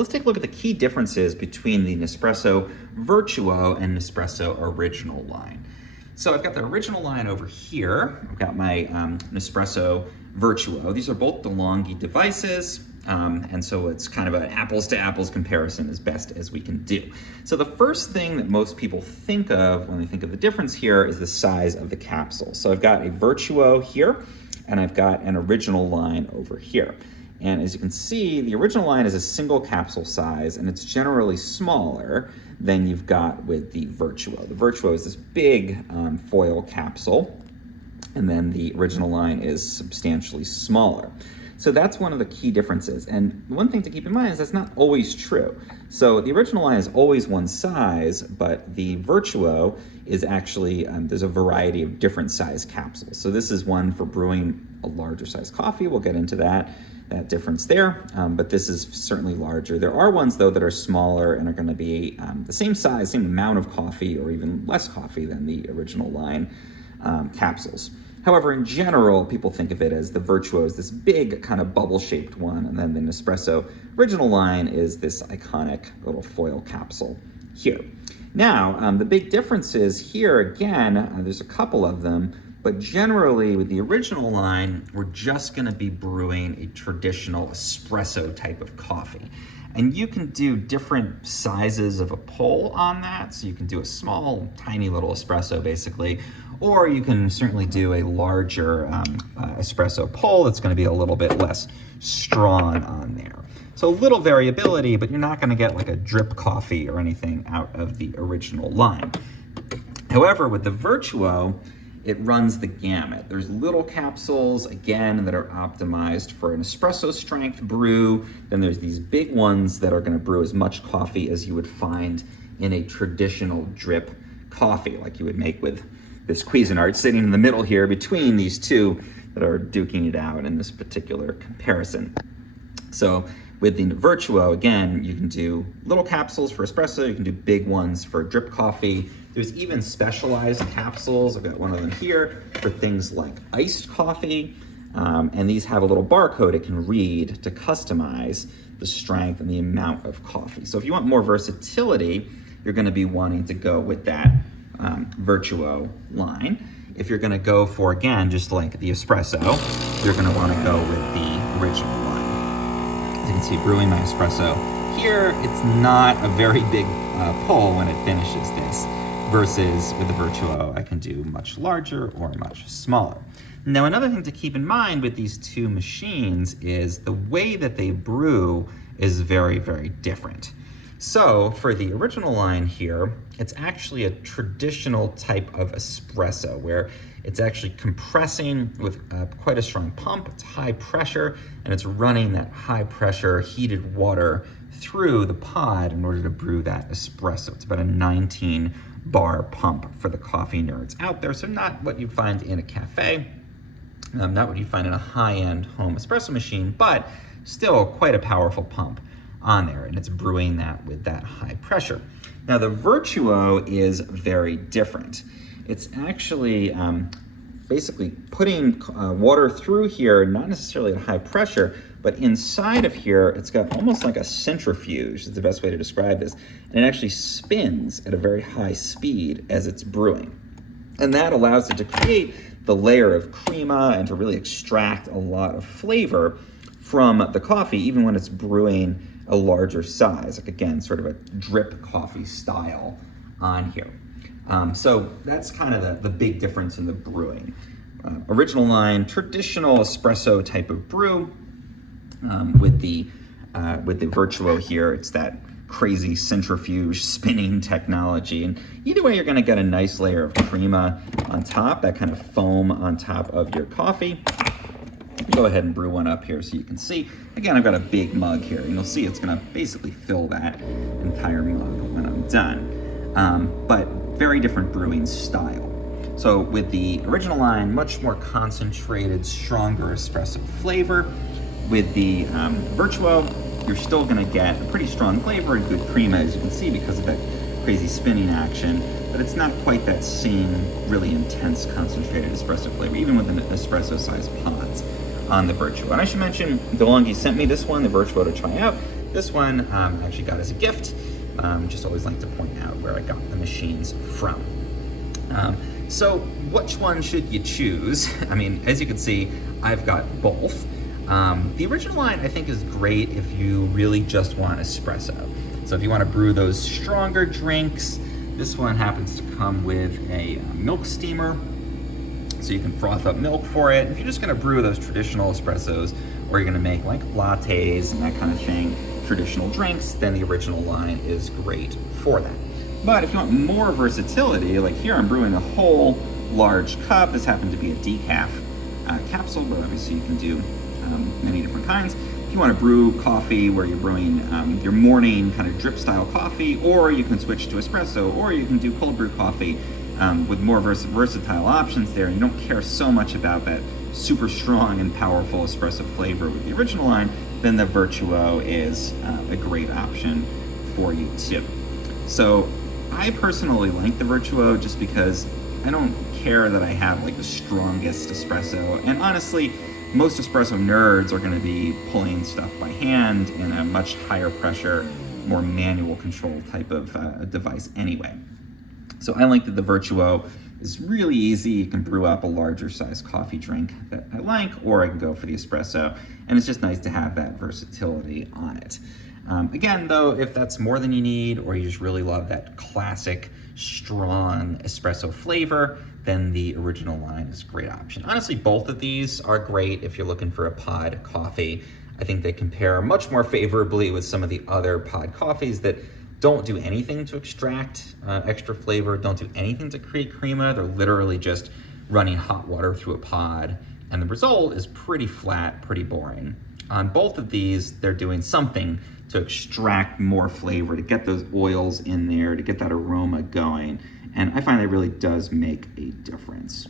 let's take a look at the key differences between the Nespresso Vertuo and Nespresso Original line. So I've got the original line over here. I've got my Nespresso Vertuo. These are both DeLonghi devices. And so it's kind of an apples to apples comparison as best as we can do. So the first thing that most people think of when they think of the difference here is the size of the capsule. So I've got a Vertuo here, and I've got an original line over here. And as you can see, the original line is a single capsule size, and it's generally smaller than you've got with the Vertuo. The Vertuo is this big foil capsule, and then the original line is substantially smaller. So that's one of the key differences. And one thing to keep in mind is that's not always true. So the original line is always one size, but the Vertuo is actually, there's a variety of different size capsules. So this is one for brewing a larger size coffee. We'll get into that difference there, but this is certainly larger. There are ones though that are smaller and are gonna be the same size, same amount of coffee, or even less coffee than the original line capsules. However, in general, people think of it as the Vertuo is this big kind of bubble-shaped one, and then the Nespresso original line is this iconic little foil capsule here. Now, the big difference is here, again, there's a couple of them, but generally with the original line, we're just gonna be brewing a traditional espresso type of coffee. And you can do different sizes of a pull on that. So you can do a small, tiny little espresso basically, or you can certainly do a larger espresso pull that's gonna be a little bit less strong on there. So a little variability, but you're not gonna get like a drip coffee or anything out of the original line. However, with the Vertuo, it runs the gamut. There's little capsules, again, that are optimized for an espresso strength brew. Then there's these big ones that are gonna brew as much coffee as you would find in a traditional drip coffee, like you would make with this Cuisinart sitting in the middle here between these two that are duking it out in this particular comparison. So with the Vertuo, again, you can do little capsules for espresso, you can do big ones for drip coffee. There's even specialized capsules. I've got one of them here for things like iced coffee. And these have a little barcode it can read to customize the strength and the amount of coffee. So if you want more versatility, you're gonna be wanting to go with that Vertuo line. If you're gonna go for, again, just like the espresso, you're gonna wanna go with the original line. As you can see, brewing my espresso here, it's not a very big pull when it finishes this. Versus with the Vertuo, I can do much larger or much smaller. Now, another thing to keep in mind with these two machines is the way that they brew is very, very different. So for the original line here, it's actually a traditional type of espresso where it's actually compressing with quite a strong pump. It's high pressure, and it's running that high pressure heated water through the pod in order to brew that espresso. It's about a 19 bar pump for the coffee nerds out there. So not what you'd find in a cafe, not what you'd find in a high-end home espresso machine, but still quite a powerful pump on there, and it's brewing that with that high pressure. Now the Vertuo is very different. It's actually basically putting water through here, not necessarily at high pressure, but inside of here, it's got almost like a centrifuge, is the best way to describe this. And it actually spins at a very high speed as it's brewing. And that allows it to create the layer of crema and to really extract a lot of flavor from the coffee, even when it's brewing a larger size, like again, sort of a drip coffee style on here. So that's kind of the big difference in the brewing. Original line, traditional espresso type of brew. With the Vertuo here, it's that crazy centrifuge spinning technology. And either way, you're gonna get a nice layer of crema on top, that kind of foam on top of your coffee. Go ahead and brew one up here so you can see. Again, I've got a big mug here, and you'll see it's gonna basically fill that entire mug when I'm done. But very different brewing style. So with the original line, much more concentrated, stronger espresso flavor. With the Vertuo, you're still gonna get a pretty strong flavor and good crema, as you can see, because of that crazy spinning action, but it's not quite that same really intense concentrated espresso flavor, even with the espresso-sized pods on the Vertuo. And I should mention, DeLonghi sent me this one, the Vertuo, to try out. This one I actually got as a gift. Just always like to point out where I got the machines from. So which one should you choose? I mean, as you can see, I've got both. The original line I think is great if you really just want espresso. So if you want to brew those stronger drinks, this one happens to come with a milk steamer, so you can froth up milk for it. If you're just going to brew those traditional espressos, or you're going to make like lattes and that kind of thing, traditional drinks, then the original line is great for that. But if you want more versatility, like here I'm brewing a whole large cup. This happened to be a decaf capsule, but obviously you can do many different kinds. If you want to brew coffee where you're brewing your morning kind of drip style coffee, or you can switch to espresso, or you can do cold brew coffee with more versatile options there, and you don't care so much about that super strong and powerful espresso flavor with the original line, then the Vertuo is a great option for you too. So I personally like the Vertuo just because I don't care that I have like the strongest espresso, and honestly, most espresso nerds are going to be pulling stuff by hand in a much higher pressure, more manual control type of device anyway. So I like that the Vertuo is really easy. You can brew up a larger size coffee drink that I like, or I can go for the espresso, and it's just nice to have that versatility on it. Again, though, if that's more than you need, or you just really love that classic, strong espresso flavor, then the original line is a great option. Honestly, both of these are great if you're looking for a pod coffee. I think they compare much more favorably with some of the other pod coffees that don't do anything to extract extra flavor, don't do anything to create crema. They're literally just running hot water through a pod, and the result is pretty flat, pretty boring. On both of these, they're doing something to extract more flavor, to get those oils in there, to get that aroma going. And I find that really does make a difference.